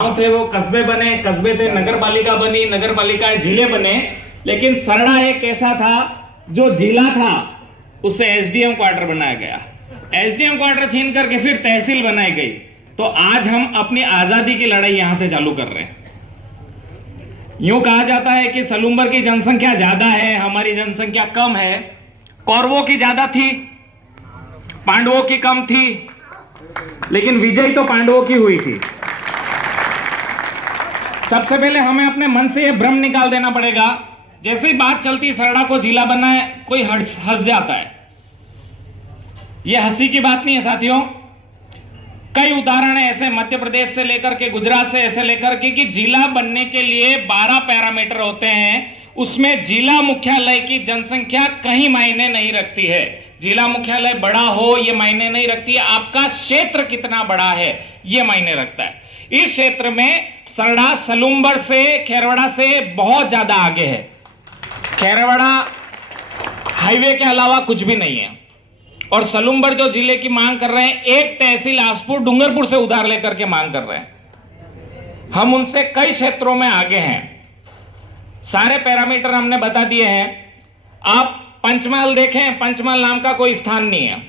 गांव थे वो कस्बे बने, कस्बे थे नगर पालिका बनी, नगर पालिका जिले बने। लेकिन सरड़ा एक ऐसा था जो जिला था, उससे एसडीएम क्वार्टर बनाया गया। एसडीएम क्वार्टर छीन करके फिर तहसील बनाई गई। तो आज हम अपनी आजादी की लड़ाई यहां से चालू कर रहे हैं। यूं कहा जाता है कि सलूम्बर की जनसंख्या ज्यादा है, हमारी जनसंख्या कम है। कौरवों की ज्यादा थी, पांडवों की कम थी, लेकिन विजय तो पांडवों की हुई थी। सबसे पहले हमें अपने मन से यह भ्रम निकाल देना पड़ेगा। जैसे ही बात चलती सरड़ा को जिला बनाए, कोई हंस जाता है। यह हंसी की बात नहीं है साथियों। कई उदाहरण है ऐसे, मध्य प्रदेश से लेकर के गुजरात से ऐसे लेकर के कि जिला बनने के लिए 12 पैरामीटर होते हैं। उसमें जिला मुख्यालय की जनसंख्या कहीं मायने नहीं रखती है। जिला मुख्यालय बड़ा हो ये मायने नहीं रखती है, आपका क्षेत्र कितना बड़ा है ये मायने रखता है। इस क्षेत्र में सरड़ा सलूम्बर से, खेरवड़ा से बहुत ज्यादा आगे है। खेरवड़ा हाईवे के अलावा कुछ भी नहीं है। और सलूम्बर जो जिले की मांग कर रहे हैं, एक तहसील आसपुर डूंगरपुर से उधार लेकर के मांग कर रहे हैं। हम उनसे कई क्षेत्रों में आगे हैं। सारे पैरामीटर हमने बता दिए हैं। आप पंचमहल देखें, पंचमहल नाम का कोई स्थान नहीं है।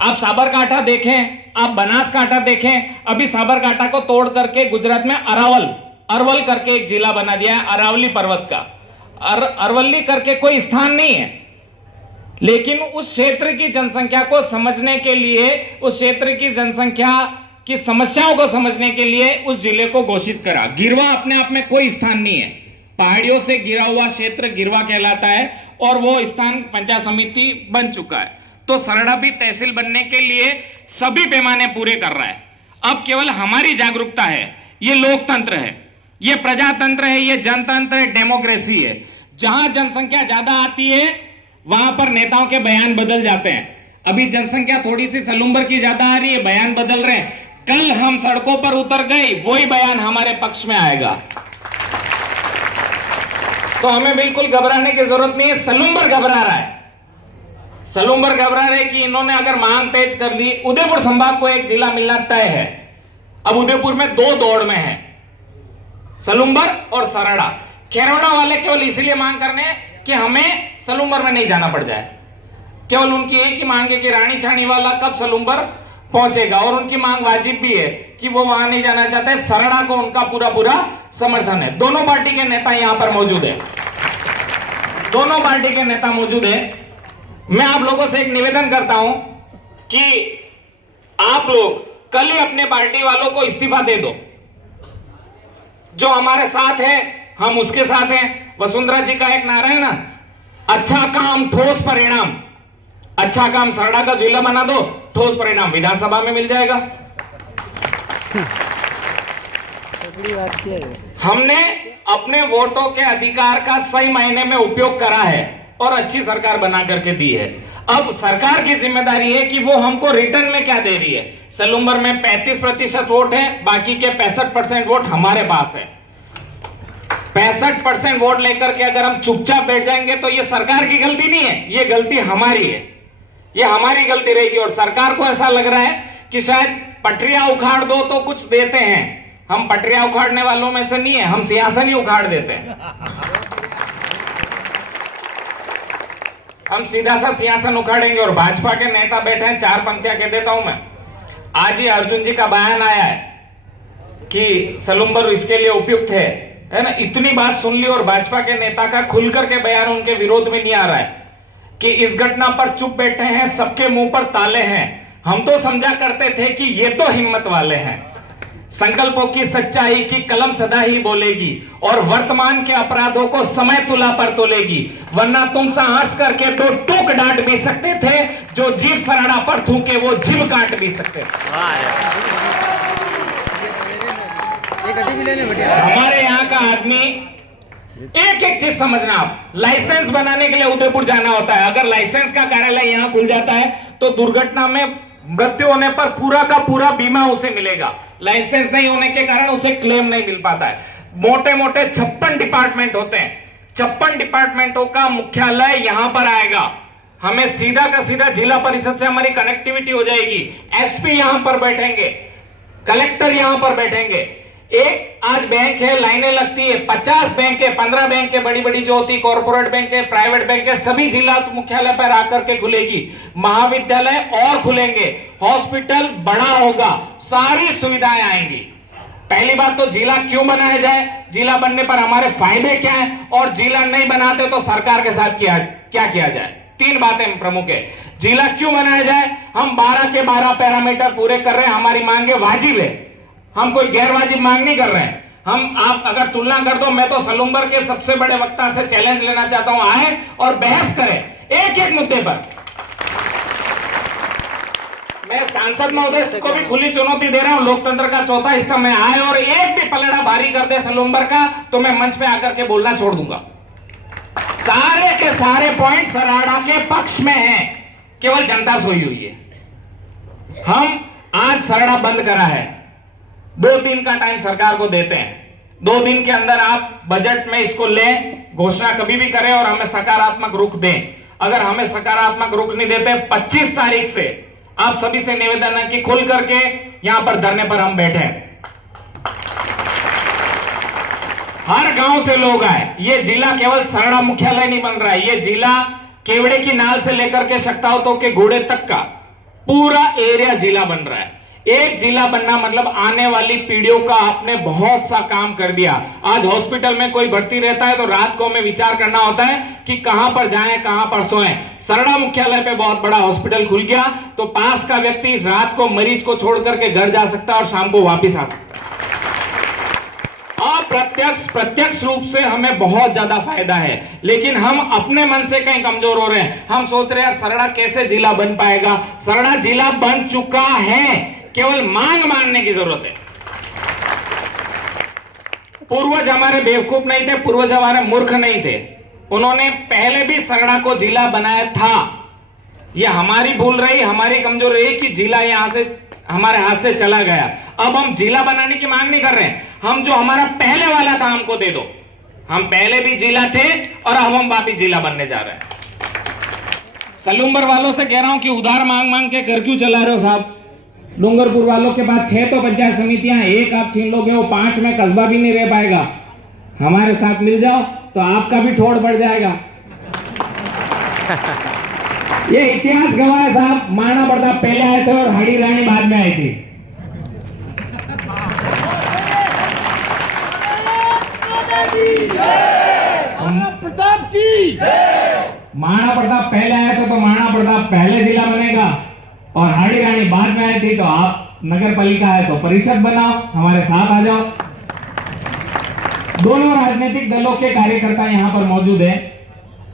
आप साबरकांठा देखें, आप बनासकांठा देखें, अभी साबरकांठा को तोड़ करके गुजरात में अरवल करके एक जिला बना दिया है, अरावली पर्वत का। अरवली करके कोई स्थान नहीं है। लेकिन उस क्षेत्र की जनसंख्या को समझने के लिए, उस क्षेत्र की जनसंख्या की समस्याओं को समझने के लिए उस जिले को घोषित करा। गिरवा अपने आप में कोई स्थान नहीं है, पहाड़ियों से घिरा हुआ क्षेत्र गिरवा कहलाता है और वो स्थान पंचायत समिति बन चुका है। तो सरड़ा भी तहसील बनने के लिए सभी पैमाने पूरे कर रहा है। अब केवल हमारी जागरूकता है। ये लोकतंत्र है, ये प्रजातंत्र है, ये जनतंत्र है, डेमोक्रेसी है। जहां जनसंख्या ज्यादा आती है वहां पर नेताओं के बयान बदल जाते हैं। अभी जनसंख्या थोड़ी सी सलूम्बर की ज्यादा आ रही है, बयान बदल रहे हैं। कल हम सड़कों पर उतर गए, वही बयान हमारे पक्ष में आएगा। तो हमें बिल्कुल घबराने की जरूरत नहीं है। सलूम्बर घबरा रहा है, सलूम्बर घबरा रहे कि इन्होंने अगर मांग तेज कर ली। उदयपुर संभाग को एक जिला मिलना तय है। अब उदयपुर में दो दौड़ में है, सलूम्बर और सरड़ा। खेरवड़ा वाले केवल इसीलिए मांग करने कि हमें सलूम्बर में नहीं जाना पड़ जाए। केवल उनकी एक ही मांग है कि रानी छानी वाला कब सलूम्बर पहुंचेगा, और उनकी मांग वाजिब भी है कि वो वहां नहीं जाना चाहते। सरड़ा को उनका पूरा समर्थन है। दोनों पार्टी के नेता यहां पर मौजूद है, दोनों पार्टी के नेता मौजूद है। मैं आप लोगों से एक निवेदन करता हूं कि आप लोग कल ही अपने पार्टी वालों को इस्तीफा दे दो। जो हमारे साथ है हम उसके साथ हैं। वसुंधरा जी का एक नारा है ना, अच्छा काम ठोस परिणाम। अच्छा काम सरड़ा का जिला बना दो, ठोस परिणाम विधानसभा में मिल जाएगा। हमने अपने वोटों के अधिकार का सही मायने में उपयोग करा है और अच्छी सरकार बना करके दी है। अब सरकार की जिम्मेदारी है कि वो हमको रिटर्न में क्या दे रही है। सलूम्बर में 35% वोट है, बाकी के 65% वोट हमारे पास है। 65% वोट लेकर के अगर हम चुपचाप बैठ जाएंगे तो ये सरकार की गलती नहीं है, ये गलती हमारी है, ये हमारी गलती रहेगी। और सरकार को ऐसा लग रहा है कि शायद पटरियां उखाड़ दो तो कुछ देते हैं। हम पटरियां उखाड़ने वालों में से नहीं है, हम सिंहासन ही उखाड़ देते हैं। हम सीधा सा सिंहासन उखाड़ेंगे। और भाजपा के नेता बैठे हैं, 4 पंक्तियां कह देता हूं मैं। आज ही अर्जुन जी का बयान आया है कि सलूम्बर इसके लिए उपयुक्त है ना। इतनी बात सुन ली और भाजपा के नेता का खुलकर के बयान उनके विरोध में नहीं आ रहा है कि इस घटना पर चुप बैठे हैं, सबके मुंह पर ताले हैं। हम तो समझा करते थे कि ये तो हिम्मत वाले हैं। संकल्पों की सच्चाई की कलम सदा ही बोलेगी और वर्तमान के अपराधों को समय तुला पर तोलेगी। वरना तुम साहस करके तो टूक डांट भी सकते थे, जो जीभ सरड़ा पर थूके वो जीभ काट भी सकते थे। हमारे यहाँ का आदमी एक एक चीज समझना। आप लाइसेंस बनाने के लिए उदयपुर जाना होता है। अगर लाइसेंस का कार्यालय यहाँ खुल जाता है तो दुर्घटना में मृत्यु होने पर पूरा का पूरा बीमा उसे मिलेगा। लाइसेंस नहीं होने के कारण उसे क्लेम नहीं मिल पाता है। मोटे मोटे 56 डिपार्टमेंट होते हैं। 56 डिपार्टमेंटों का मुख्यालय यहां पर आएगा। हमें सीधा का सीधा जिला परिषद से हमारी कनेक्टिविटी हो जाएगी। एसपी यहां पर बैठेंगे, कलेक्टर यहां पर बैठेंगे। एक आज बैंक है, लाइनें लगती है, 50 बैंक है, 15 बैंक है, बड़ी बड़ी जो होती कॉर्पोरेट बैंक है, प्राइवेट बैंक है, सभी जिला मुख्यालय पर आकर के खुलेगी। महाविद्यालय और खुलेंगे, हॉस्पिटल बड़ा होगा, सारी सुविधाएं आएंगी। पहली बात तो जिला क्यों बनाया जाए, जिला बनने पर हमारे फायदे क्या है, और जिला नहीं बनाते तो सरकार के साथ क्या किया जाए। 3 बातें प्रमुख है। जिला क्यों बनाया जाए, हम 12 के 12 पैरामीटर पूरे कर रहे हैं, हमारी मांगे वाजिब है, हम कोई गैर वाजिब मांग नहीं कर रहे हैं। आप अगर तुलना कर दो, मैं तो सलूम्बर के सबसे बड़े वक्ता से चैलेंज लेना चाहता हूं, आए और बहस करें एक एक मुद्दे पर। मैं सांसद महोदय को भी खुली चुनौती दे रहा हूं, लोकतंत्र का चौथा स्तंभ में आए और एक भी पलड़ा भारी कर दे सलूम्बर का, तो मैं मंच पे आकर के बोलना छोड़ दूंगा। सारे के सारे पॉइंट सराड़ा के पक्ष में हैं, केवल जनता सोई हुई है। हम आज सराड़ा बंद करा है, 2 दिन का टाइम सरकार को देते हैं, 2 दिन के अंदर आप बजट में इसको लें, घोषणा कभी भी करें और हमें सकारात्मक रुख दें। अगर हमें सकारात्मक रुख नहीं देते, 25 तारीख से आप सभी से निवेदन है कि खुल करके यहां पर धरने पर हम बैठे, हर गांव से लोग आए। ये जिला केवल सरड़ा मुख्यालय नहीं बन रहा है, ये जिला केवड़े की नाल से लेकर के शक्तावतों के घोड़े तक का पूरा एरिया जिला बन रहा है। एक जिला बनना मतलब आने वाली पीढ़ियों का आपने बहुत सा काम कर दिया। आज हॉस्पिटल में कोई भर्ती रहता है तो रात को हमें विचार करना होता है कि कहां पर जाएं, कहां पर सोएं। सरड़ा मुख्यालय पे बहुत बड़ा हॉस्पिटल खुल गया तो पास का व्यक्ति इस रात को मरीज को छोड़ करके घर जा सकता है और शाम को वापिस आ सकता है। प्रत्यक्ष रूप से हमें बहुत ज्यादा फायदा है, लेकिन हम अपने मन से कहीं कमजोर हो रहे हैं। हम सोच रहे हैं सरड़ा कैसे जिला बन पाएगा। सरड़ा जिला बन चुका है, केवल मांग मानने की जरूरत है। पूर्वज हमारे बेवकूफ नहीं थे, पूर्वज हमारे मूर्ख नहीं थे, उन्होंने पहले भी सरड़ा को जिला बनाया था। यह हमारी भूल रही, हमारी कमजोरी रही कि जिला यहां से हमारे हाथ से चला गया। अब हम जिला बनाने की मांग नहीं कर रहे हैं, हम जो हमारा पहले वाला था हमको दे दो। हम पहले भी जिला थे और अब हम वापिस जिला बनने जा रहे हैं। सलूम्बर वालों से कह रहा हूं कि उधार मांग मांग के घर क्यों चला रहे हो साहब। डूंगरपुर वालों के पास 6 तो पंचायत समितियां, एक आप छीन लोगे, वो 5 में कस्बा भी नहीं रह पाएगा। हमारे साथ मिल जाओ तो आपका भी ठोड़ बढ़ जाएगा। ये इतिहास गवाह है साहब, माना प्रताप पहले आए थे और हाड़ी रानी बाद में आई थी। प्रताप की महाराणा प्रताप पहले आए थे तो महाराणा प्रताप पहले जिला बनेगा और हाड़ी रानी बाद में आई थी तो आप नगर पालिका है तो परिषद बनाओ, हमारे साथ आ जाओ। दोनों राजनीतिक दलों के कार्यकर्ता यहां पर मौजूद हैं।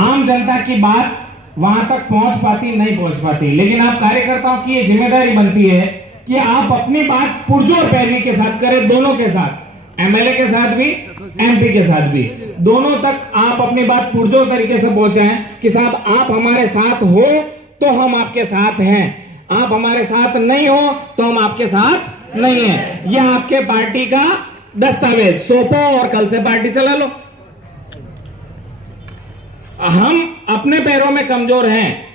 आम जनता की बात वहां तक पहुंच पाती नहीं पहुंच पाती, लेकिन आप कार्यकर्ताओं की ये जिम्मेदारी बनती है कि आप अपनी बात पुरजोर पैरवी के साथ करें, दोनों के साथ, एमएलए के साथ भी, एमपी के साथ भी, दोनों तक आप अपनी बात पुरजोर तरीके से पहुंचाएं कि साहब आप हमारे साथ हो तो हम आपके साथ हैं, आप हमारे साथ नहीं हो तो हम आपके साथ नहीं हैं। यह आपके पार्टी का दस्तावेज सौंपो और कल से पार्टी चला लो। हम अपने पैरों में कमजोर हैं।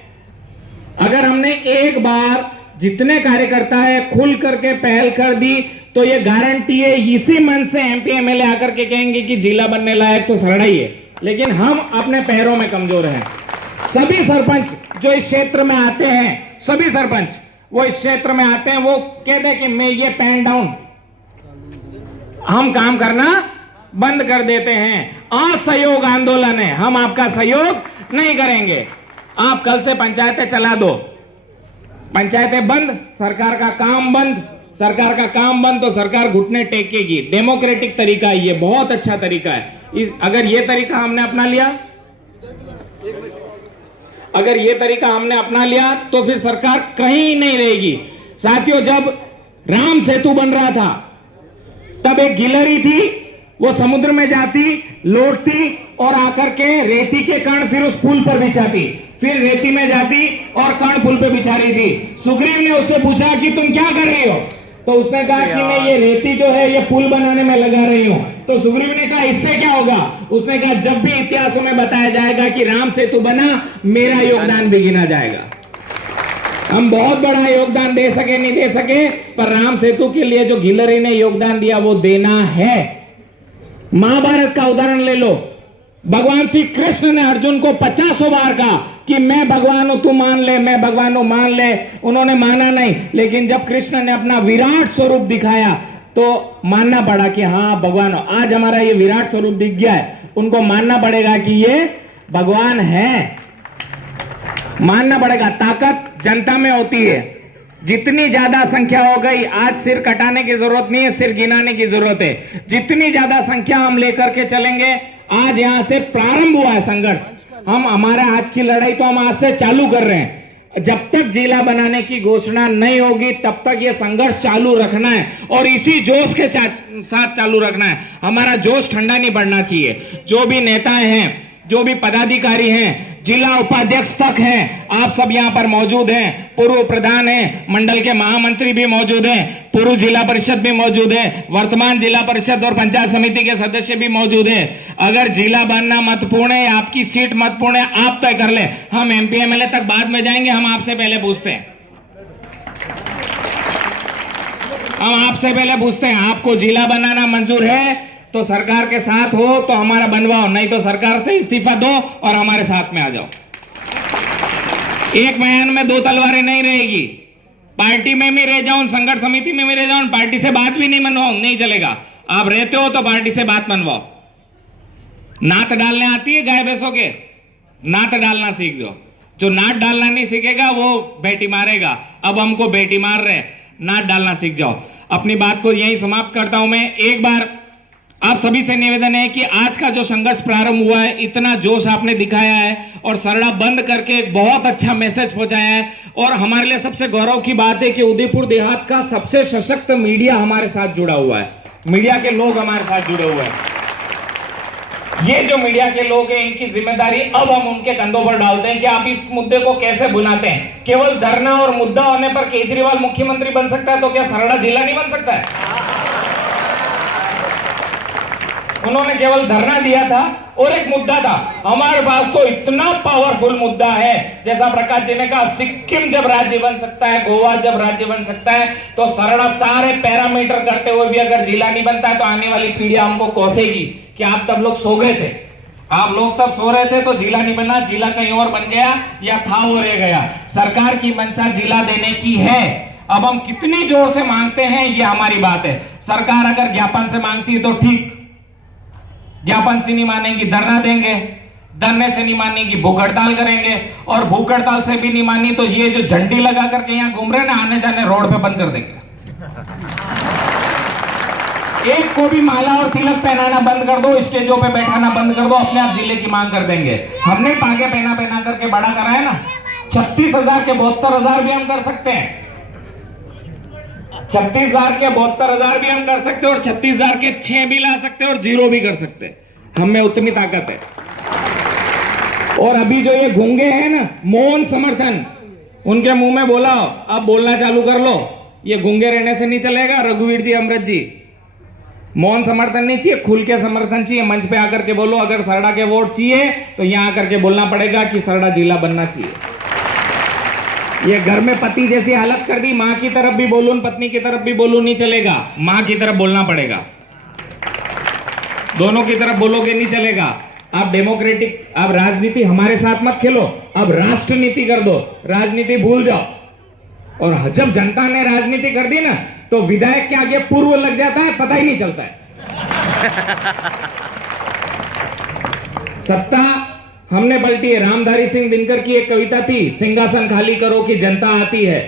अगर हमने एक बार जितने कार्यकर्ता है खुल करके पहल कर दी तो ये गारंटी है इसी मन से एमपी एमएलए आकर के कहेंगे कि जिला बनने लायक तो सरड़ा ही है। लेकिन हम अपने पैरों में कमजोर हैं। सभी सरपंच जो इस क्षेत्र में आते हैं, सभी सरपंच वो इस क्षेत्र में आते हैं, वो कहते हैं कि मैं ये पैन डाउन, हम काम करना बंद कर देते हैं। असहयोग आंदोलन है, हम आपका सहयोग नहीं करेंगे। आप कल से पंचायतें चला दो, पंचायतें बंद, सरकार का काम बंद, सरकार का काम बंद तो सरकार घुटने टेकेगी। डेमोक्रेटिक तरीका है, ये बहुत अच्छा तरीका है। अगर ये तरीका हमने अपना लिया, अगर ये तरीका हमने अपना लिया तो फिर सरकार कहीं नहीं रहेगी। साथियों, जब राम सेतु बन रहा था तब एक गिलहरी थी, वो समुद्र में जाती, लौटती और आकर के रेती के कण फिर उस पुल पर बिछाती, फिर रेती में जाती और कण पुल पे बिछा रही थी। सुग्रीव ने उससे पूछा कि तुम क्या कर रही हो, तो उसने कहा कि मैं ये रेती जो है ये पुल बनाने में लगा रही हूं। तो सुग्रीव ने कहा इससे क्या होगा, उसने कहा जब भी इतिहासों में बताया जाएगा कि राम सेतु बना, मेरा योगदान भी गिना जाएगा। हम बहुत बड़ा योगदान दे सके नहीं दे सके, पर राम सेतु के लिए जो गिलहरी ने योगदान दिया वो देना है। महाभारत का उदाहरण ले लो, भगवान श्री कृष्ण ने अर्जुन को 50 बार कहा कि मैं भगवान हूं, तू मान ले, मैं भगवान हूं, मान ले। उन्होंने माना नहीं, लेकिन जब कृष्ण ने अपना विराट स्वरूप दिखाया तो मानना पड़ा कि हाँ भगवान हो। आज हमारा ये विराट स्वरूप दिख गया है, उनको मानना पड़ेगा कि ये भगवान है, मानना पड़ेगा। ताकत जनता में होती है। जितनी ज्यादा संख्या हो गई, आज सिर कटाने की जरूरत नहीं है, सिर गिनाने की जरूरत है। जितनी ज्यादा संख्या हम लेकर के चलेंगे, आज यहां से प्रारंभ हुआ है संघर्ष। हम हमारा आज की लड़ाई तो हम आज से चालू कर रहे हैं। जब तक जिला बनाने की घोषणा नहीं होगी तब तक ये संघर्ष चालू रखना है और इसी जोश के साथ चालू रखना है। हमारा जोश ठंडा नहीं पड़ना चाहिए। जो भी नेता हैं, जो भी पदाधिकारी हैं, जिला उपाध्यक्ष तक हैं, आप सब यहाँ पर मौजूद हैं। पूर्व प्रधान हैं, मंडल के महामंत्री भी मौजूद हैं, पूर्व जिला परिषद भी मौजूद है, वर्तमान जिला परिषद और पंचायत समिति के सदस्य भी मौजूद हैं। अगर जिला बनना महत्वपूर्ण है, आपकी सीट महत्वपूर्ण है, आप तय कर ले। हम एमपी एमएलए तक बाद में जाएंगे, हम आपसे पहले पूछते हैं, आपको जिला बनाना मंजूर है तो सरकार के साथ हो तो हमारा बनवाओ, नहीं तो सरकार से इस्तीफा दो और हमारे साथ में आ जाओ। एक बयान में दो तलवारें नहीं रहेगी। पार्टी में भी रह जाऊं, संगठन समिति में भी रह जाऊं, पार्टी से बात भी नहीं मनवाऊं, नहीं चलेगा। आप रहते हो तो पार्टी से बात मनवाओ। नात डालने आती है गाय भैंसों के, नात डालना सीख जाओ। जो नात डालना नहीं सीखेगा वो बेटी मारेगा। अब हमको बेटी मार रहे, नात डालना सीख जाओ। अपनी बात को यहीं समाप्त करता हूं मैं। एक बार आप सभी से निवेदन है कि आज का जो संघर्ष प्रारंभ हुआ है, इतना जोश आपने दिखाया है और सरड़ा बंद करके एक बहुत अच्छा मैसेज पहुंचाया है। और हमारे लिए सबसे गौरव की बात है कि उदयपुर देहात का सबसे सशक्त मीडिया हमारे साथ जुड़ा हुआ है। मीडिया के लोग हमारे साथ जुड़े हुए हैं। ये जो मीडिया के लोग हैं, इनकी जिम्मेदारी अब हम उनके कंधों पर डालते हैं कि आप इस मुद्दे को कैसे बुलाते हैं। केवल धरना और मुद्दा होने पर केजरीवाल मुख्यमंत्री बन सकता है तो क्या सरड़ा जिला नहीं बन सकता है? उन्होंने केवल धरना दिया था और एक मुद्दा था। हमारे पास तो इतना पावरफुल मुद्दा है, जैसा प्रकाश जी ने कहा, सिक्किम जब राज्य बन सकता है, गोवा जब राज्य बन सकता है, तो सरड़ा सारे पैरामीटर करते हुए भी अगर जिला नहीं बनता है तो आने वाली पीढ़ी हमको कोसेगी कि आप तब लोग सो गए थे, आप लोग तब सो रहे थे तो जिला नहीं बना, जिला कहीं और बन गया या था वो रह गया। सरकार की मंशा जिला देने की है। अब हम कितनी जोर से मांगते हैं ये हमारी बात है। सरकार अगर ज्ञापन से मांगती है तो ठीक, ज्ञापन से नहीं मानेंगी धरना देंगे, धरने से नहीं मानेंगी भूख हड़ताल करेंगे, और भूख हड़ताल से भी नहीं मानी तो ये जो झंडी लगा करके यहाँ घूम रहे ना, आने जाने रोड पे बंद कर देंगे। एक को भी माला और तिलक पहनाना बंद कर दो, स्टेजों पे बैठाना बंद कर दो, अपने आप जिले की मांग कर देंगे। हमने पागे पहना करके बड़ा करा है ना, 36,000 के 72,000 भी हम कर सकते हैं, 36,000 के 72,000 भी हम कर सकते हैं और 36,000 के 6 भी ला सकते हैं और 0 भी कर सकते हैं। हमें उतनी ताकत है। और अभी जो ये गूंगे हैं ना, मौन समर्थन, उनके मुंह में बोला अब बोलना चालू कर लो। ये गूंगे रहने से नहीं चलेगा। रघुवीर जी, अमृत जी, मौन समर्थन नहीं चाहिए, खुल के समर्थन चाहिए। मंच पे आकर के बोलो, अगर सरड़ा के वोट चाहिए तो यहां आकर के बोलना पड़ेगा कि सरड़ा जिला बनना चाहिए। ये घर में पति जैसी हालत कर दी, मां की तरफ भी बोलूं पत्नी की तरफ भी बोलूं नहीं चलेगा, मां की तरफ बोलना पड़ेगा। दोनों की तरफ बोलोगे नहीं चलेगा। आप डेमोक्रेटिक, आप राजनीति हमारे साथ मत खेलो, अब राष्ट्र नीति कर दो, राजनीति भूल जाओ। और जब जनता ने राजनीति कर दी ना तो विधायक के आगे पूर्व लग जाता है, पता ही नहीं चलता है। सत्ता हमने पलटी है। रामधारी सिंह दिनकर की एक कविता थी, सिंहासन खाली करो कि जनता आती है,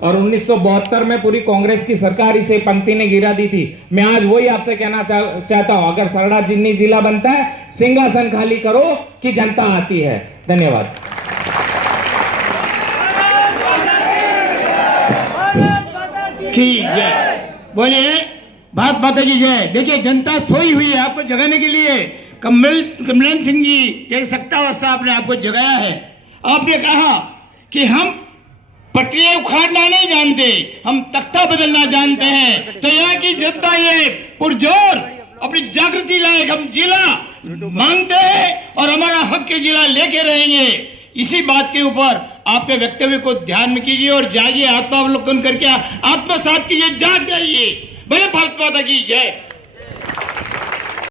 और 1972 में पूरी कांग्रेस की सरकार इसे पंक्ति ने गिरा दी थी। मैं आज वही आपसे कहना चाहता हूं, अगर सरड़ा जिन्नी जिला बनता है, सिंहासन खाली करो कि जनता आती है। धन्यवाद। ठीक है, बोलिए भारत माता की जय। देखिए जनता सोई हुई है आपको जगाने के लिए। कमलेन सिंह जी जैसे सत्तावर साहब ने आपको जगाया है। आपने कहा कि हम पटरियां उखाड़ना नहीं जानते, हम तख्ता बदलना जानते हैं। तो यहाँ की जनता ये पुरजोर अपनी जागृति लायक हम जिला मांगते हैं और हमारा हक के जिला लेके रहेंगे। इसी बात के ऊपर आपके वक्तव्य को ध्यान में कीजिए और जागिए, आत्मावलोकन करके आत्मसात कीजिए, जाग जाइए। बोले भारत माता की जय।